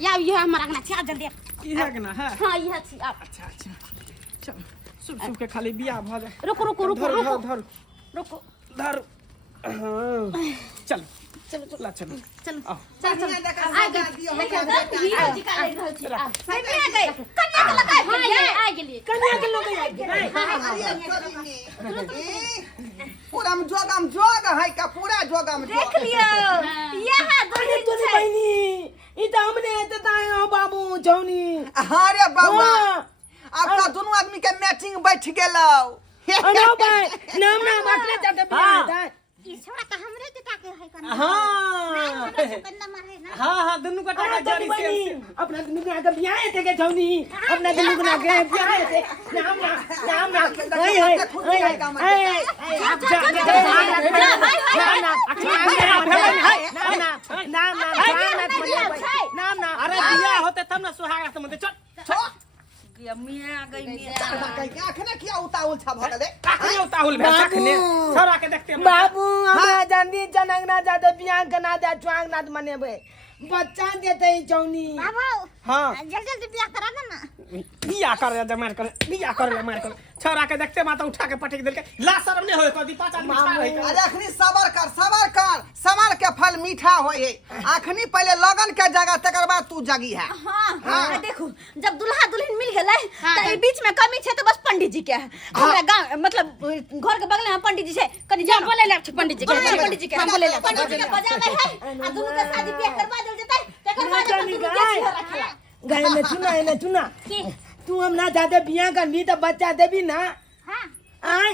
या ये हमारा ना छिया जल्दी इहे के ना है हां ये छी आप अच्छा अच्छा चल सुब सुब के खाली बियाह भ जाए रुको रुको रुको रुको धर रुको धर हां चल चलो चलो ला चल चलो आओ चल चल आ गए जी का ले रहल छी सही में आ गए कन्या के लगाए हां आ गेली कन्या के लोग आ पूरा में जोग है का पूरा जोग में देख लियो यहां दुल्हन तोरी बहनी ई त हमने त तायो बाबू जौनी अरे बाबा आपका दोनों आदमी के मैचिंग बैठ गेलौ अनो भाई नाम ना बाटले जाते बियाह ई छोरा का हमरे के ताके है कन्या हां कन्या मारे ना हां दुनु का टाका जारी से अपना दुनु का बियाह है के जौनी अपना दुनु का के बियाह है नाम ना आप ना अरे बियाह होते तब ना सुहागा समझ चल मियां गई मियां आखने किया उताउल छ भगले काखने उताउल भे काखने छोरा के देखते बाबू हमरा जल्दी जनक ना जाते बियाह के ना दे चुआंग ना मनेबे बच्चा देते जौनी बाबू हां जल्दी जल्दी बियाह करा दे ना बियाह कर मार कर छोरा के देखते माता उठा के पटक देलके ला शर्म नहीं होय कदी पांच आदमी खा रहे अरे अखनी सबर के फल मीठा होय है अखनी पहले लगन के जगह तकर बाद तू जगी है हां देखो जब दुल्हा दुल्हन मिल गेलै त ई बीच में कमी छै त बस पंडित जी के है हमरा गांव मतलब घर के बगल में पंडित जी छै कनी जा बोले ले पंडित जी के हम बोले ले पंडित जी के बजावे है आ दोनों के शादी बियाह करवा देल जेतै तकर बाद गाय में सुना तू हम ना जाते बियाह कर ली तो बच्चा देबी ना हां आय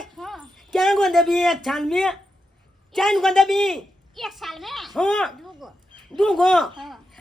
क्या को देबी एक छान में चैन को देबी एक साल में हां दूगो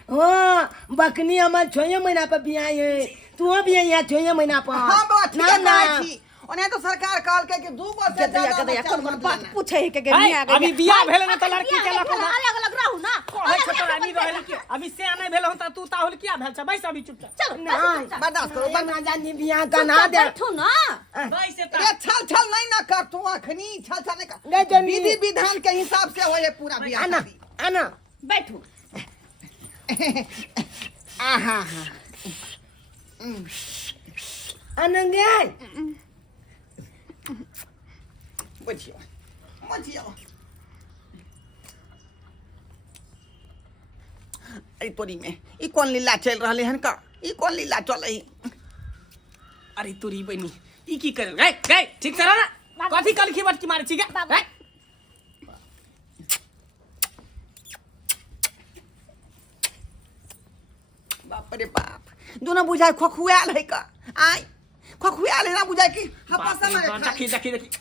हां बकनी हमर 6 महीना पे बियाह है तू भी यहाँ 6 महीना पर हां बात ठीक है छी ओने तो सरकार कहल के दू गो से कदया कौन बात पूछे है के बियाह अभी बियाह भेले ना त लड़की के ला अलग अलग रहू ना कोहे छोटा आदमी रहल के अभी से नहीं भेल हो त तू ताहुल किया भेल छ बैस अभी चुपचाप चलो नहीं बर्दाश्त करो बना जानी बियाह का ना दे बैठो ना बैस से अरे छल नहीं ना कर तू अखनी छल नहीं कर नहीं जनी विधि विधान के हिसाब से होए पूरा बियाह आना आना बैठो आहा अनंगे बचियो अरे तोरी में ई कौन लीला चल रहले हन का ई कौन लीला चल रही अरे तोरी बनी ई की कर गए गए ठीक करा ना कथी कल की बात की मारे छी गए बाप रे बाप दोनों बुझाए खोखुआल है का आई खोखुआल है ना बुझाए की हपसा में देखी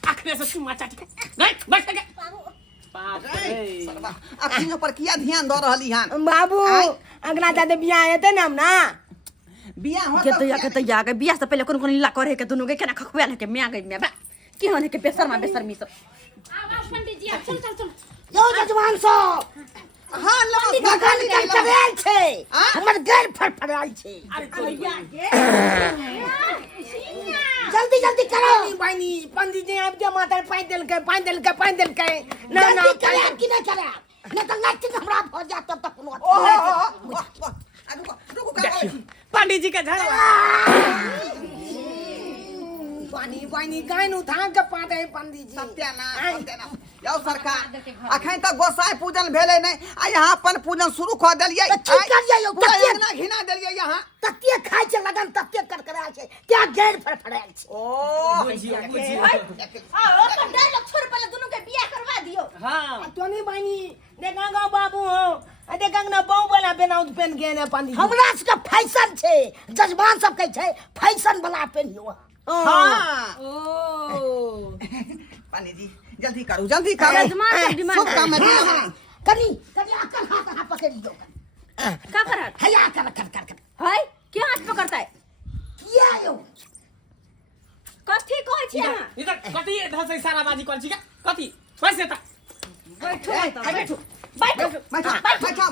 आखने से चुमा चाटी गए बैठ के बाप रे सरबा अखनियों पर किया ध्यान द रहली हन बाबू अगला जाते बियाह हेते ना हम ना बियाह हो के तैया के बियाह से पहले कौन लीला करे के दोनों के केना खखुआ ले के मियां गई में बा की होने के बेशर्मी सब आवाज पंडित जी चल यो जजमान सो हां नमस्कार निकल चलेल छे हमर गैर फड़फड़ाल छे जल्दी जल्दी करो बहनी पंडित जी आपके माथा पाई देल के ना ना करे कि ना करे न तो नाच हमरा हो जा तब तक रुको पंडित जी के झगड़ा पानी गायन उठा के पाटे पंडित जी सत्यानाश यो सरकार अखन तक गोसाई पूजन भेले नहीं आ यहाँ अपन पूजन शुरू कर देलिए ठीक कर जाइयो पूरा ना घिना देलिए यहाँ तत्ते खाइ छे लगन तत्ते करकरा छे क्या गैर फड़फड़ाल छे ओ बुझियो ओ तो डायलॉग छोड़ पहले दोनों के बियाह करवा दियो हां तोनी बहनी देखा गो बाबू हो देखा ना बहु वाला बनाउत पेन के ने पंडित हमरा सबके फैशन छे जजमान सब कहै छे फैशन वाला पेनियो हां ओ पंडित जी जल्दी करो डिमांड सब काम है कनी अकल हाथ पकड़ दो का करत हया कर है क्या हाथ पकड़ता है किया यो कथी कहै छी अहाँ इधर कथी धसै सारा बाजी कर छी कथी कैसे ता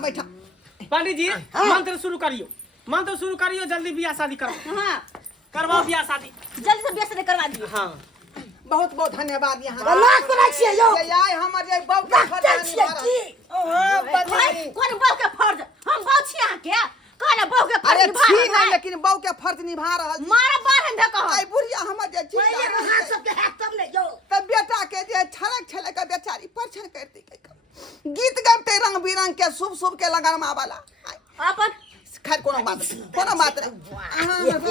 बैठो पंडित जी मंत्र शुरू करियो जल्दी बियाह शादी करो हां करवाओ बियाह शादी जल्दी से बियाह शादी करवा दियो हां बहुत बहुत धन्यवाद यहाँ लाख बना छिए यो ये आए हमर जे बहु का छिए की कौन बहु के फर्ज हम बहु छी अहाँ के कहना बहु फर्ज निभा रहल छी मारा बाहर हम कहो आई बुढ़िया हमर जे छी पहले हाथ सबके हाथ तब ले जो तब बेटा के जे छलक के बेचारी परछन करती गीत गाते रंग बिरंग के शुभ शुभ के लगनमा वाला अपन खैर कोनो बात नहीं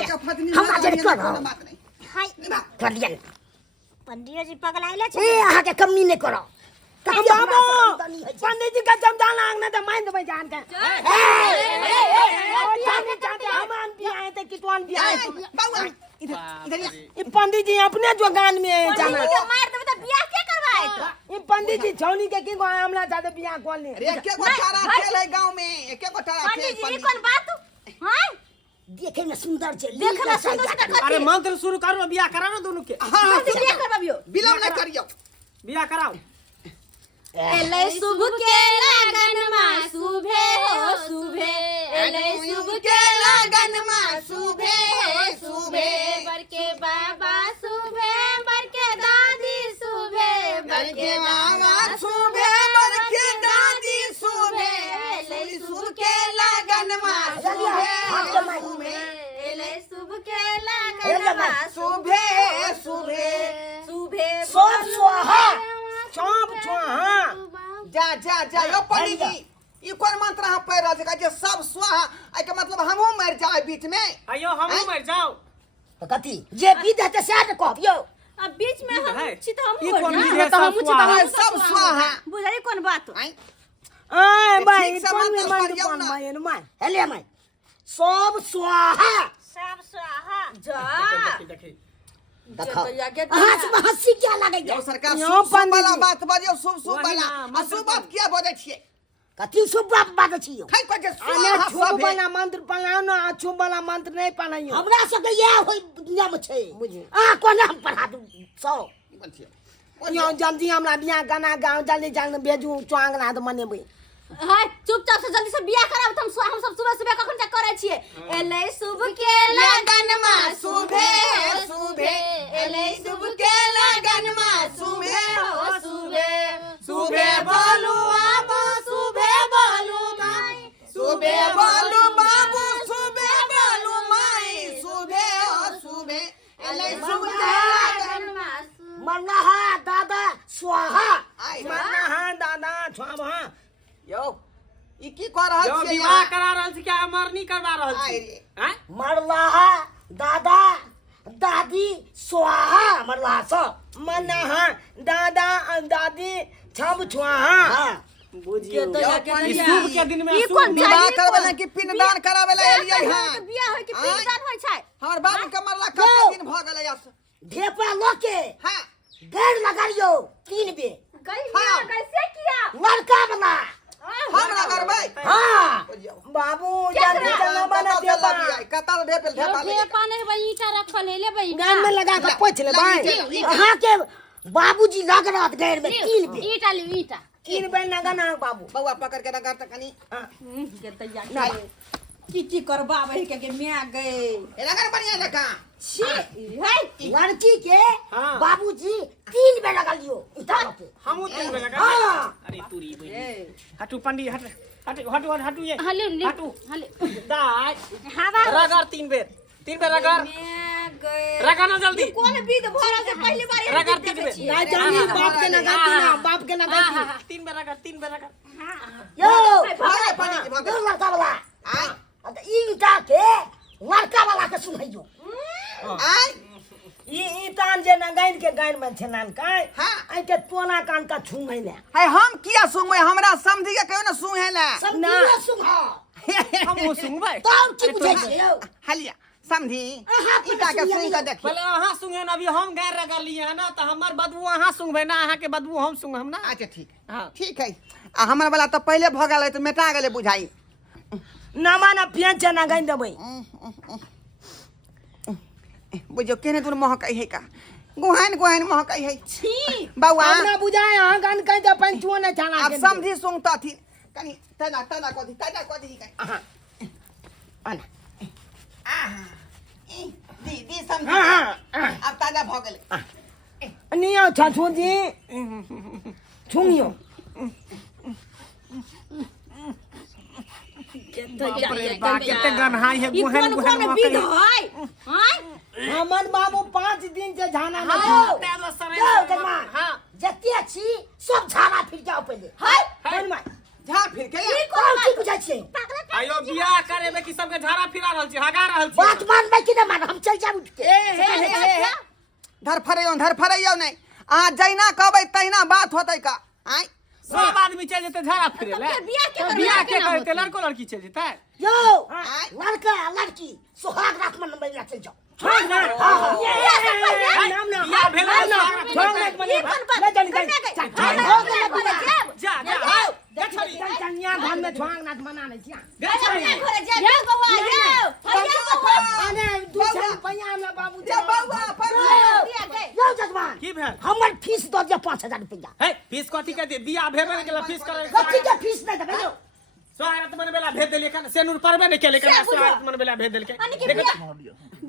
के फर्ज निभा हमरा जे कर कोनो बात नहीं हाय पंडिया पंडिया जी पगलाइले ए आहा के कमी नहीं करो बाबू पंडित जी का जमदान लागना तो माइन दे जान के हम भी आए थे कितवान भी आए बाबू इधर इधर ये पंडित जी अपने जोगान में जाना पंडित जी मार देबे त बियाह के करवाए तो ये पंडित जी छौनी के की को हमला ज्यादा बियाह कोन ले अरे के को तारा खेल है गांव में एक को तारा खेल पंडित जी कौन बात हां देखे में सुंदर छे देखे में सुंदर से अरे मंत्र शुरू करो बियाह कराओ ना दोनों के हां बियाह करबाबियो विलंब न करियो बियाह कराओ एले शुभ के लगन मां शुभे हो शुभे एले शुभ के लगन मां शुभे हो शुभे बर के बाबा शुभे बर के दादी शुभे बर के मामा सुबे बर के दादी सुबे एले शुभ के लगन मां सुबे एले शुभ के लगन मां सुबे सुबे शुभे सोच स्वाहा चौप छुआ जा जा जा यो पंडित जी ई कोन मंत्र हम पढ़ रहल छै जे सब स्वाहा आई के मतलब हमहु मर जाए बीच में अयो हम मर जाओ कथी जे विध है से न कहबियो अब बीच में हम छी तो हम ई बोल कौन ना विध है? तो हम छी तो हम सब स्वाहा बुझाई कौन बात आई ए भाई ठीक से कौन मंत्र में मन पढ़ियौ कौन ना। भाई माय हेले मैं सब स्वाहा सब स्वाहा जा देखी देखो तो याके हाथ में हंसी क्या लगे यो सरकार यो शुभ शुभ पंडित वाला जी। बात बजियो शुभ शुभ वही वाला ना, आ मंत्र शुभ बात किया बोले छिए कथी सब बात छियो खाइ पर के अने स्वाहा छुप सब वाला मंत्र पढ़ाओ ना छुप वाला मंत्र नहीं पढ़ाइयो हमरा सबके ये होई दुनिया में छे बुझी आ कोना हम पढ़ा दू सौ यो जल्दी हमरा बियाह गाना गाँव जल्दी जल्दी भेजू चुआंगना तो मनेबै हाय चुपचाप से जल्दी से बियाह कराब हम सब सुबह सुबह कखन तक करे छिए एले शुभ के लगन मां शुभे हो शुभे एले शुभ के लगन मां शुभे हो शुभे शुभे बोलू आबो शुभे बोलू माई सुबे बोलू बाबू सुबे बोलू माई सुबे ओ सुबे एले शुभ के लगन मां मन्नहा दादा स्वाहा आई मन्ना हां दादा छुआ यो ई की कर रहल यो छिए विवाह करा रहल छी क्या अमरनी करवा रहल आई छी रे। हैं मरलाहा दादा दादी स्वाहा मरलाहा सब मन्ना हां दादा दादी सब छुआ हाँ बुझियो तो ई जाके शुभ के दिन में ई शुभ कौन विवाह चाहिए करबे कि पिंडदान करावे ला एलियै हां बियाह होय कि पिंडदान होय छै हमर बाबू के मरला कते दिन भ गेलै यार ढेपा लोके हां गैर लगाइयो 3 बे कैसे कैसे किया लड़का बना हमरा करबै हाँ बाबू जल्दी चलो बना देबा कतल ढेपल ढेपा ले पाने भाई ईटा रखल है ले भाई गान में लगा के पोछ ले भाई अहाँ के बाबूजी लग रहा गैर में 3 बे ईटा ले ईटा 3 बेर ना गाना बाबू बउआ पकड़ के नगर तक कनी के तैयार की करबाबै के मैं गए ए नगर बढ़िया लगा छी है लड़की के हाँ। बाबूजी 3 बे लगा लियो इतना पे हमू 3 बेर लगा हाँ। अरे तूरी बई हटू पंडित हटू ये हले हटू हले दाई हवा रगड़ 3 बेर रगड़ मैं गए रगड़ ना जल्दी कौन विध भरा से पहली बार रगड़ 3 बेर ना जानी बाप के ना गाती ना बाप के ना गाती 3 बेर रगड़ यो भागे पंडित जी भागे यो लड़का वाला आई अगर ईटा के लड़का वाला के सुनाइयो आई ई तान जे ना गाइन के गाइन में छनान काय हाँ। आई के तोना कान का छूंगे ने है हम किया सुंगे हमरा समझी के कहियो ना सुहे ना सब ना। दिनो सुहा हमू सुंगबै तो की पूछे छियो हलिया समझी अहाँ इटा के सुई के देखी पहले अहाँ सुंगे ना अभी हम गैर रगड़ लिए है ना तो हमार बदबू अहाँ सुंगबै ना अहाँ के बदबू हम सुंगम ना अच्छा ठीक हां ठीक है आ हमर वाला तो पहले भ गेलै तो मेटा गेलै बुझाई ना माना पियन चना गाइन देबै बुझो केने दूर महकाई है का गुहान महकाई है छी बउआ हमरा बुझाए अहाँ गान कहि दे पंचुओ ने छाना अब समझी सुंगता थी कनी तना को दी कहीं अहाँ अना दी समझी हां अब ताजा भ गेलै नियो छछू जी छुंगियो कितने गनहाई है ई गुहन कौन गुहन विध है हां हमर बाबू 5 दिन से झाना न हाँ, जाओ जजमान हाँ। जते छी सब झाड़ा फिर जाओ पहले हाय बोल माय झा फिर के ई कौन कौन की बुझाइ छी आयो बियाह करे में कि सबके झाड़ा फिरा रहल छी हगा रहल छी बात मान में कि न मान हम चल जाब उठ के हे धर फरैयो नहीं आ जैना कहबै तहिना बात होतै का आय सब आदमी चल जेते झाड़ा फिरे ले बियाह के करते लड़को लड़की चल जेते यो लड़का लड़की सुहाग रात मन में चल जाओ नाम ना बियाह भेला छोड़ मत मने ले चल जा जा छोड़ी कन्या घर में छोंग नाच मना नहीं छिया अरे दूसरा पैया में बाबू जा बउआ पर यो जजमान की भेल हमर फीस दो दे 5000 रुपया हे फीस कथी के दे बियाह भेबे ने केला फीस करे कथी के फीस नहीं देबे यो स्वागत मन बेला भेज देलिए कन सेनुर परबे ने केले कन स्वागत मन बेला भेज देलके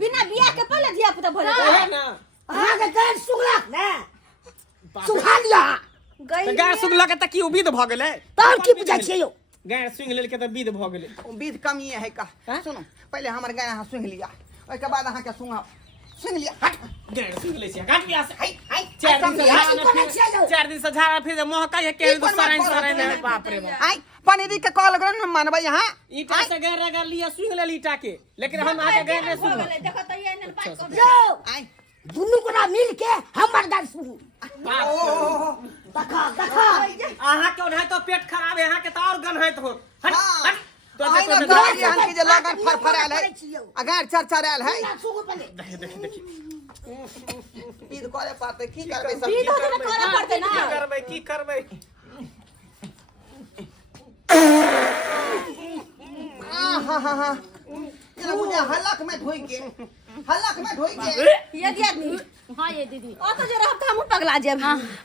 बिना बियाह के पहले धिया पुता भले है ना अहाँ के गैर सुगला ने सुहा लिया तो गाय सुगला के त की उबिद भ गेले तोर की बुझाइ छियै यो गाय सुंग लेल के त विध भ गेले विध कमी है का सुनो पहले हमर गाय अहाँ सुंघ लिया ओइ के बाद अहाँ के सुंघ लिया हट गाय सुंग ले छी गाट बियाह से हाय हाय 4 दिन से झाड़ा फिर मोहका है के सराइन बाप रे बाप हाय पनीरी के कॉल कर न मानबै यहाँ ईटा से गैर रगड़ लिया सुंग ले ईटा के लेकिन हम आके गैर ने सुंग देखो त ये नन पाँच को यो आय दुनु कोना मिल के हमर गाय सुनी ओ देखा देखा आहा के ओढ़े तो पेट खराब है यहाँ के तो और गन है तो हट हाँ। हट तो आय न देखो गाय यहाँ के जे लगन फरफराल है अगार चरचराल है सुगु पहले देखी विध करे पाते की करबै सब विध होते ना करे पड़ते ना की करबै हाँ ये मुझे हलक में ढोई के ये दिया नी हां ये दीदी ओ तो जरा हम पगला जेब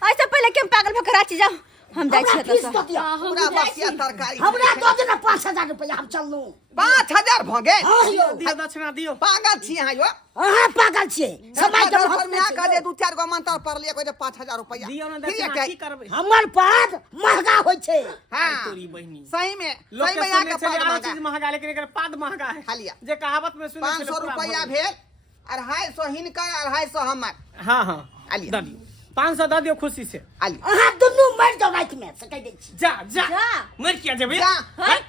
ऐसे पहले के पागल भखरा छी जाओ हम जाय छी फीस त दो दिया पूरा बसिया तरकारी हमरा दो दे ना 5000 रुपया हम चलनु 5000 भ गेल हां यो दियो दक्षिणा दियो पागल छी यहाँ यो अहाँ पागल छियै समय के घर में आका जे 2-4 गो मंत्र पढ़ लिया कोई 5000 रुपया दियो ना दक्षिणा की करबै हमर पाद महंगा होय छै हां तोरी बहिनी सही में लोग के आके चले पाद आर महंगा चीज महंगा लेकिन एकर पाद महंगा है खा लिया जे कहावत में सुने 500 रुपया भेल 250 हिनकर 250 हमर हां हां आलिया। द दियो 500 द दियो खुशी से आली अहाँ दुनु मर जाओ रात में से कह दै छी जा जा जा। मर किया जेबे जा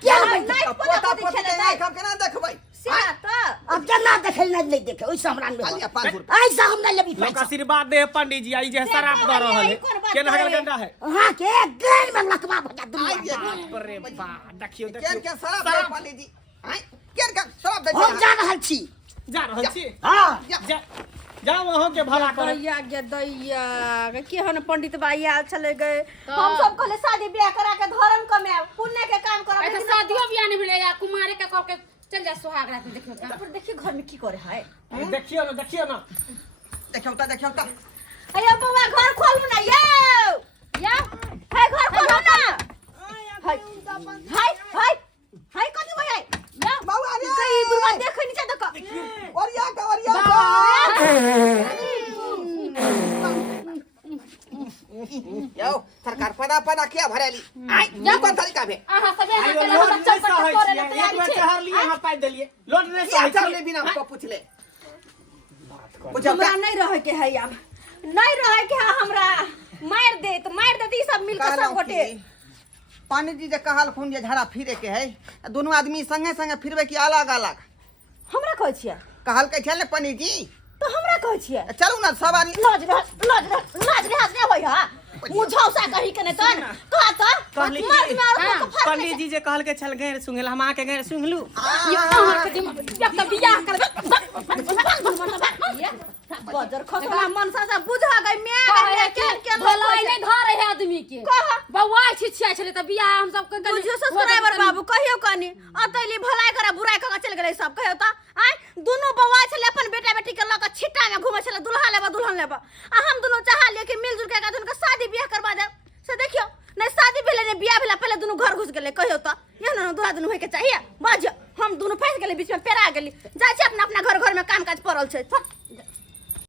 क्या भाई नहीं पोता पता पोती खेले के हम केना देखबै सिया त अब जना देखे नहीं देखे ओइसे हमरा में आलिया 500 रुपया ऐसा हम नहीं लेबी लोग पैसा आशीर्वाद दे पंडित जी आई जे शराब द रहल है केना हगल गंडा है अहाँ के गैर में लकवा भजा दुनु बाप रे बा देखियो केन देखियो के शराब दे पंडित जी हां केन के शराब दे हम जा रहल छी जा रहल छी हां जा जाओ वहां के भला करो दैया गे दैया के हन पंडित बाई आल चले गए हम सब कहले शादी ब्याह करा के धर्म कमाए पुण्य के काम करब ऐसे शादियों बियाह नहीं मिलेगा कुमारे का करके चल जा सुहाग रात में देखियो का पर देखिए घर में की करे है देखियो ना देखियो त अरे बउआ घर खोलू ना यो या है घर खोलू ना हाय हाय हाय हाय कथि भई या बाबू अरे कई बुरबा देखै नीचे देख ओरिया का यो सरकार पदा किया भरेली आई कोन तरीका भे आहा सबे आयो के लोन बच्चा पैसा पर होय करे छै ले एक बेर चहर लिए हां पाइ देलिए लोन रे क्या सही चले बिना हमको पूछ ले पूछो हमरा नहीं रहे के है अब नहीं रहे के है हमरा मार दे ई सब मिल के सब गोटे पंडित जी जे कहल खून जे झाड़ा फिरे के है दोनों आदमी संगे संगे फिरबे की अलग अलग हमरा कहै छियै कहल के छल पंडित जी तो हमरा कहै छियै चलू ना सब आदमी लाज नहीं होय हा मुझौसा कही के ने तन कहा त कहली कि- मर्द में और को फर्क पंडित जी जे कहल के छल गैर सुंगल हम आके गैर सुंगलू ये आहा के दिमाग जब तक बियाह कर बजर खसला मनसा से बुझा गई मैं कहे के के भलाई नहीं धरे है आदमी के कहा बौआ छिछिया छले त बियाह हम सब के बुझियो सब्सक्राइबर बाबू कहियो कनी अतैली भलाई करा बुराई करा चल गेलै सब कहियो त आय दोनों बौआ छले अपन बेटा बेटी के लक छिट्टा में घुमै छले दुल्हा लेबा दुल्हन लेबा आ हम दोनों चाहा लिए कि मिलजुल के दुनू के शादी बियाह करबा दे से देखियो नहीं शादी भेले नहीं बियाह भेला पहले दोनों घर घुस गेले कहियो त एहन दूल्हा दुनू होय के चाहिए बाज हम दोनों फंस गेले बीच में पेरा गेली जाय छै अपना अपना घर में काम काज पड़ल छै